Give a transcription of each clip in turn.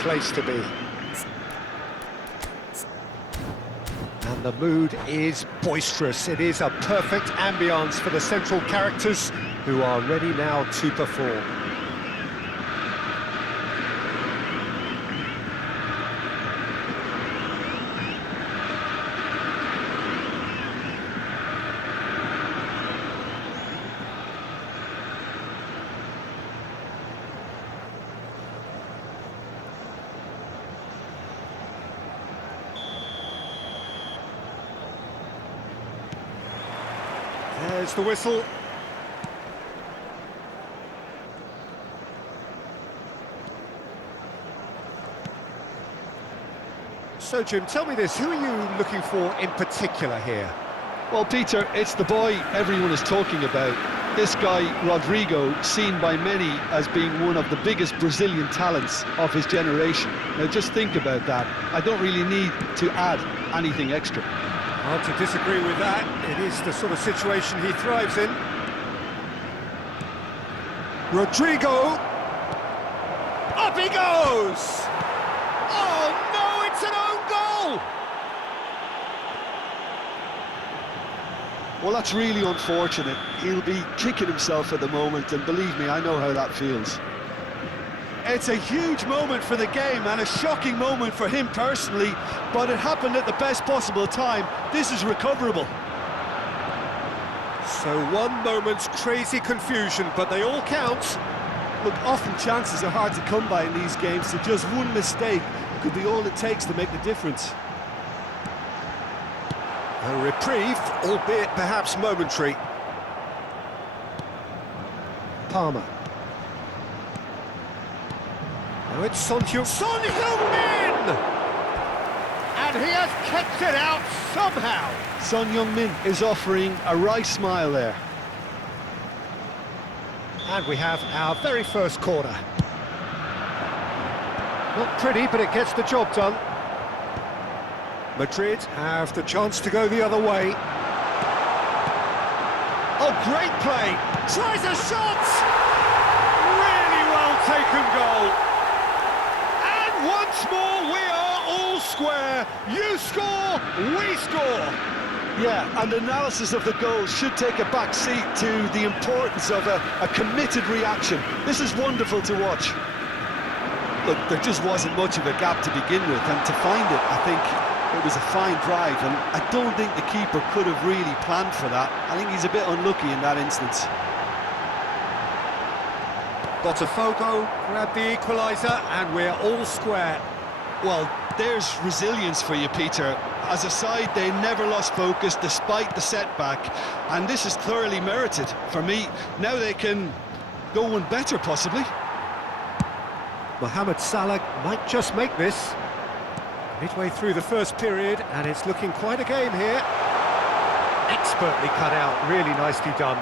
place to be. And the mood is boisterous. It is a perfect ambience for the central characters who are ready now to perform. There's the whistle. So, Jim, tell me this, who are you looking for in particular here? Well, Peter, it's the boy everyone is talking about. This guy, Rodrigo, seen by many as being one of the biggest Brazilian talents of his generation. Now, just think about that. I don't really need to add anything extra. Hard to disagree with that. It is the sort of situation he thrives in. Rodrigo! Up he goes! Oh no, it's an own goal! Well, that's really unfortunate. He'll be kicking himself at the moment, and believe me, I know how that feels. It's a huge moment for the game and a shocking moment for him personally, but it happened at the best possible time. This is recoverable. So one moment's crazy confusion, but they all count. Look, often chances are hard to come by in these games, so just one mistake could be all it takes to make the difference. A reprieve, albeit perhaps momentary. Palmer. Now it's Son Heung-min! And he has kept it out somehow. Son Heung-min is offering a wry smile there. And we have our very first corner. Not pretty, but it gets the job done. Madrid have the chance to go the other way. Oh, great play! Tries a shot! Really well taken goal. And once more, we are all square. You score, we score. Yeah, and analysis of the goal should take a back seat to the importance of a committed reaction. This is wonderful to watch. Look, there just wasn't much of a gap to begin with, and to find it, I think it was a fine drive, and I don't think the keeper could have really planned for that. I think he's a bit unlucky in that instance. Botafogo grabbed the equaliser, and we're all square. Well, there's resilience for you, Peter. As a side, they never lost focus despite the setback, and this is thoroughly merited for me. Now they can go one better, possibly. Mohamed Salah might just make this. Midway through the first period, and it's looking quite a game here. Expertly cut out, really nicely done.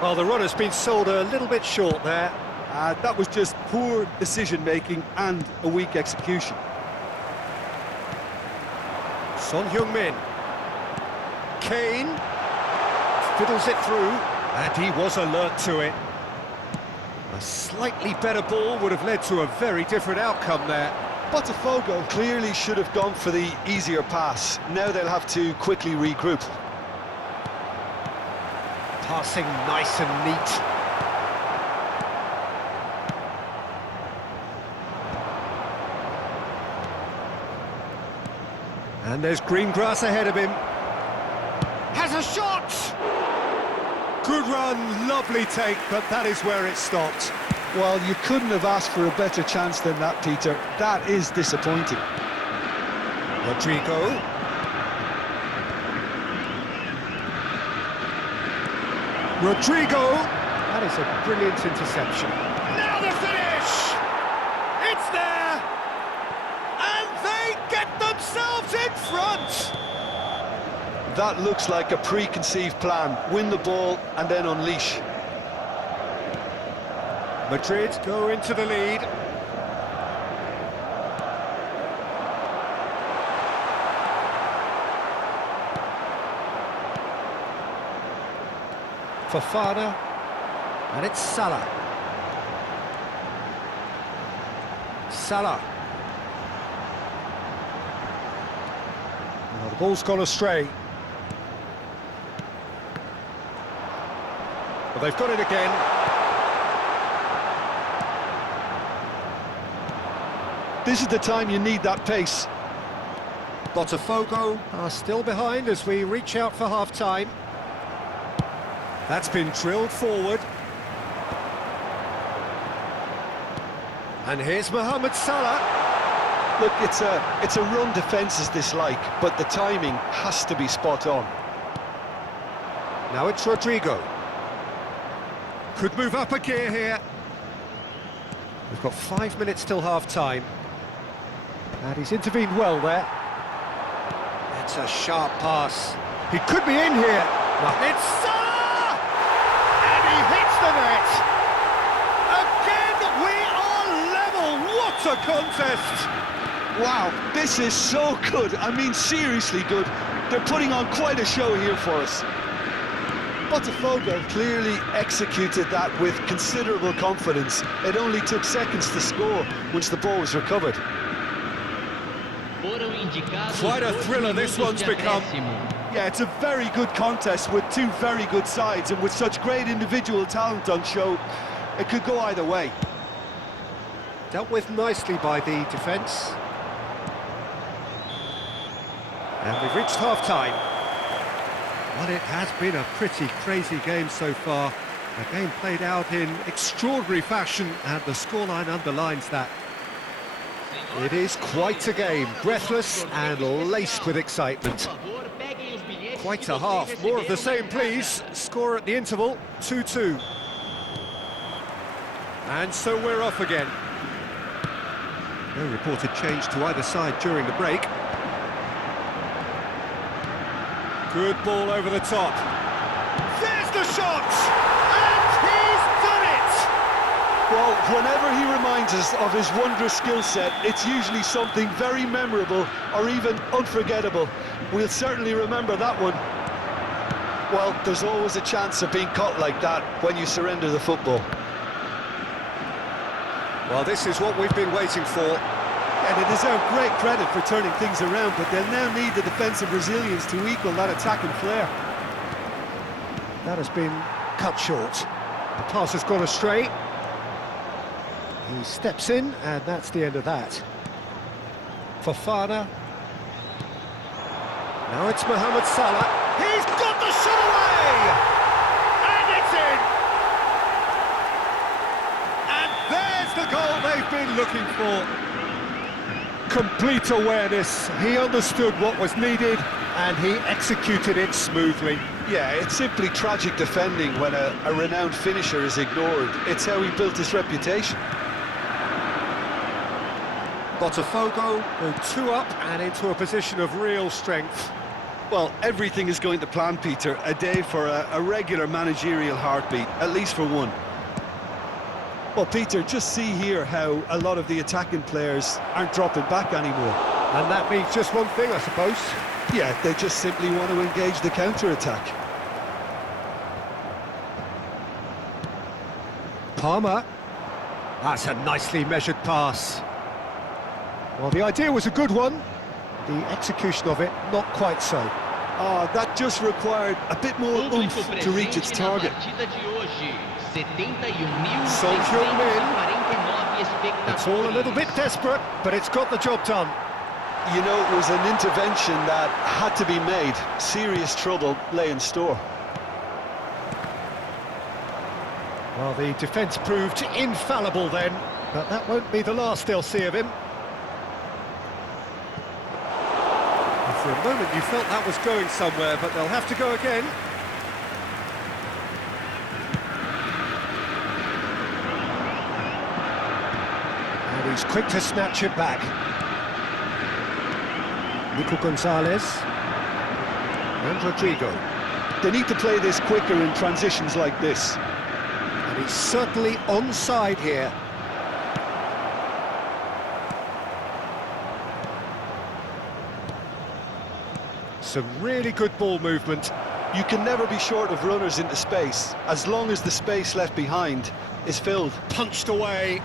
Well, the run has been sold a little bit short there. That was just poor decision-making and a weak execution. Son Heung-min. Kane fiddles it through, and he was alert to it. A slightly better ball would have led to a very different outcome there. Botafogo clearly should have gone for the easier pass. Now they'll have to quickly regroup. Passing nice and neat. And there's green grass ahead of him. Has a shot! Good run, lovely take, but that is where it stopped. Well, you couldn't have asked for a better chance than that, Peter. That is disappointing. Rodrigo. Rodrigo! That is a brilliant interception. Now the finish! It's there! And they get themselves in front! That looks like a preconceived plan. Win the ball and then unleash. Madrid go into the lead. Fofana, and it's Salah. Salah. Now the ball's gone astray. Well, they've got it again. This is the time you need that pace. Botafogo are still behind as we reach out for half-time. That's been drilled forward. And here's Mohamed Salah. Look, it's a run defence is dislike, but the timing has to be spot on. Now it's Rodrigo. Could move up a gear here. We've got 5 minutes till half-time. And he's intervened well there. It's a sharp pass. He could be in here. It's Salah! And he hits the net. Again, we are level. What a contest! Wow, this is so good. I mean, seriously good. They're putting on quite a show here for us. Botafogo clearly executed that with considerable confidence. It only took seconds to score once the ball was recovered. Quite a thriller this one's become. Yeah, it's a very good contest with two very good sides, and with such great individual talent on show, it could go either way. Dealt with nicely by the defence. And we've reached half-time. Well, it has been a pretty crazy game so far. A game played out in extraordinary fashion, and the scoreline underlines that. It is quite a game, breathless and laced with excitement. Quite a half, more of the same please. Score at the interval, 2-2. And so we're off again. No reported change to either side during the break. Good ball over the top. There's the shot! And he's done it! Well, whenever he reminds us of his wondrous skill set, it's usually something very memorable or even unforgettable. We'll certainly remember that one. Well, there's always a chance of being caught like that when you surrender the football. Well, this is what we've been waiting for. And they deserve great credit for turning things around, but they'll now need the defensive resilience to equal that attacking flair. That has been cut short. The pass has gone astray. He steps in, and that's the end of that. Fofana. Now it's Mohamed Salah. He's got the shot away! And it's in! And there's the goal they've been looking for. Complete awareness. He understood what was needed, and he executed it smoothly. Yeah, it's simply tragic defending when a renowned finisher is ignored. It's how he built his reputation. Botafogo go 2 up and into a position of real strength. Well, everything is going to plan, Peter. A day for a regular managerial heartbeat, at least for one. Well, Peter, just see here how a lot of the attacking players aren't dropping back anymore. And that means just one thing, I suppose. Yeah, they just simply want to engage the counter-attack. Palmer. That's a nicely measured pass. Well, the idea was a good one. The execution of it, not quite so. Oh, that just required a bit more oomph to reach its target. Son Heung-min. It's all a little bit desperate, but it's got the job done. You know, it was an intervention that had to be made. Serious trouble lay in store. Well, the defence proved infallible then, but that won't be the last they'll see of him. And for a moment you felt that was going somewhere, but they'll have to go again. And he's quick to snatch it back. Nico Gonzalez and Rodrigo. They need to play this quicker in transitions like this. And he's certainly onside here. Some really good ball movement. You can never be short of runners into space, as long as the space left behind is filled. Punched away.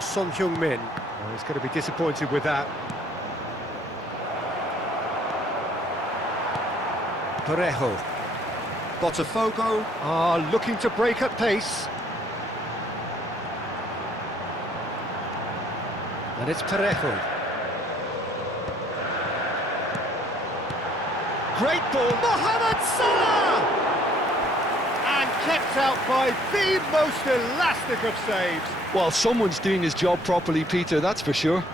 Son Heung-min. Oh, he's going to be disappointed with that. Parejo. Botafogo are looking to break at pace. And it's Parejo. Great ball, Mohamed Salah! And kept out by the most elastic of saves. Well, someone's doing his job properly, Peter, that's for sure.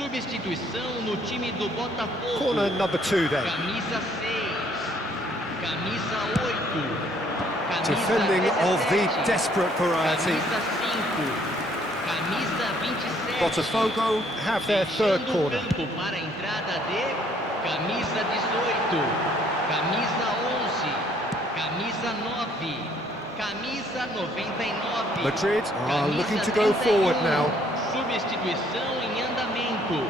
Substituição no time do Botafogo. Corner number 2 then. Camisa 6, camisa 8, camisa Defending 17, of the desperate variety. camisa 5, camisa 27. Botafogo have their third Fechando o corner. campo para a entrada de camisa 18, camisa 11, camisa 9, camisa 99. Madrid are camisa looking to go 31. forward now. Substituição em andamento.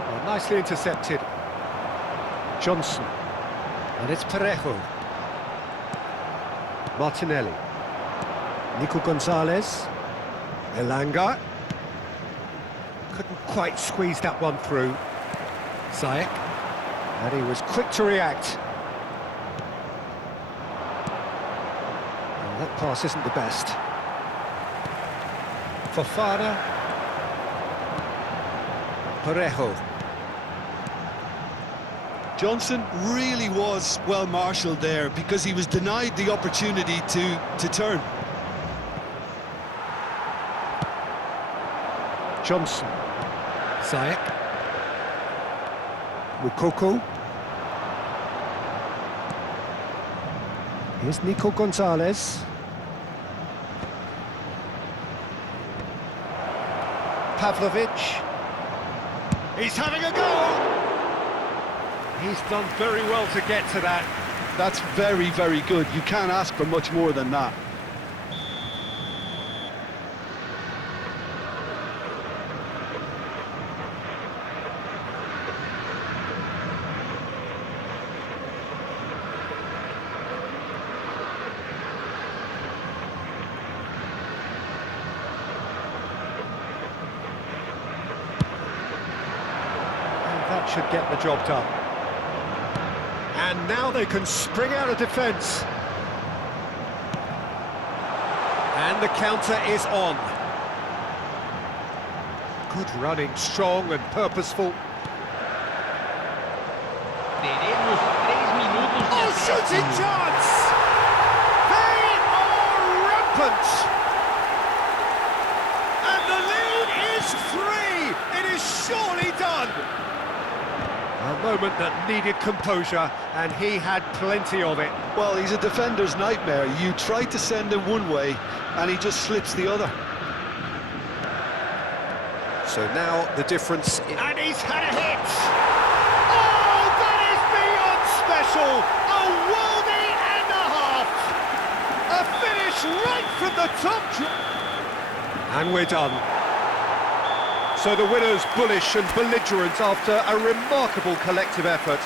Oh, nicely intercepted. Johnson. And it's Parejo. Martinelli. Nico Gonzalez. Elanga. Couldn't quite squeeze that one through. Ziyech. And he was quick to react. Oh, that pass isn't the best. Fofana. Parejo. Johnson really was well marshalled there because he was denied the opportunity to turn. Johnson. Ziyech. Mukoko. Here's Nico Gonzalez. Pavlovic. He's having a go! He's done very well to get to that. That's very, very good. You can't ask for much more than that. That should get the job done. And now they can spring out of defence. And the counter is on. Good running, strong and purposeful. Teremos 3 minutos de Oh, shooting acréscimo. chance! They are rampant! And the lead is 3! It is surely done! A moment that needed composure, and he had plenty of it. Well, he's a defender's nightmare. You try to send him one way, and he just slips the other. So now the difference... And he's had a hit! Oh, that is beyond special! A worldie and a half! A finish Straight from the top. And we're done. So the winner's bullish and belligerent after a remarkable collective effort.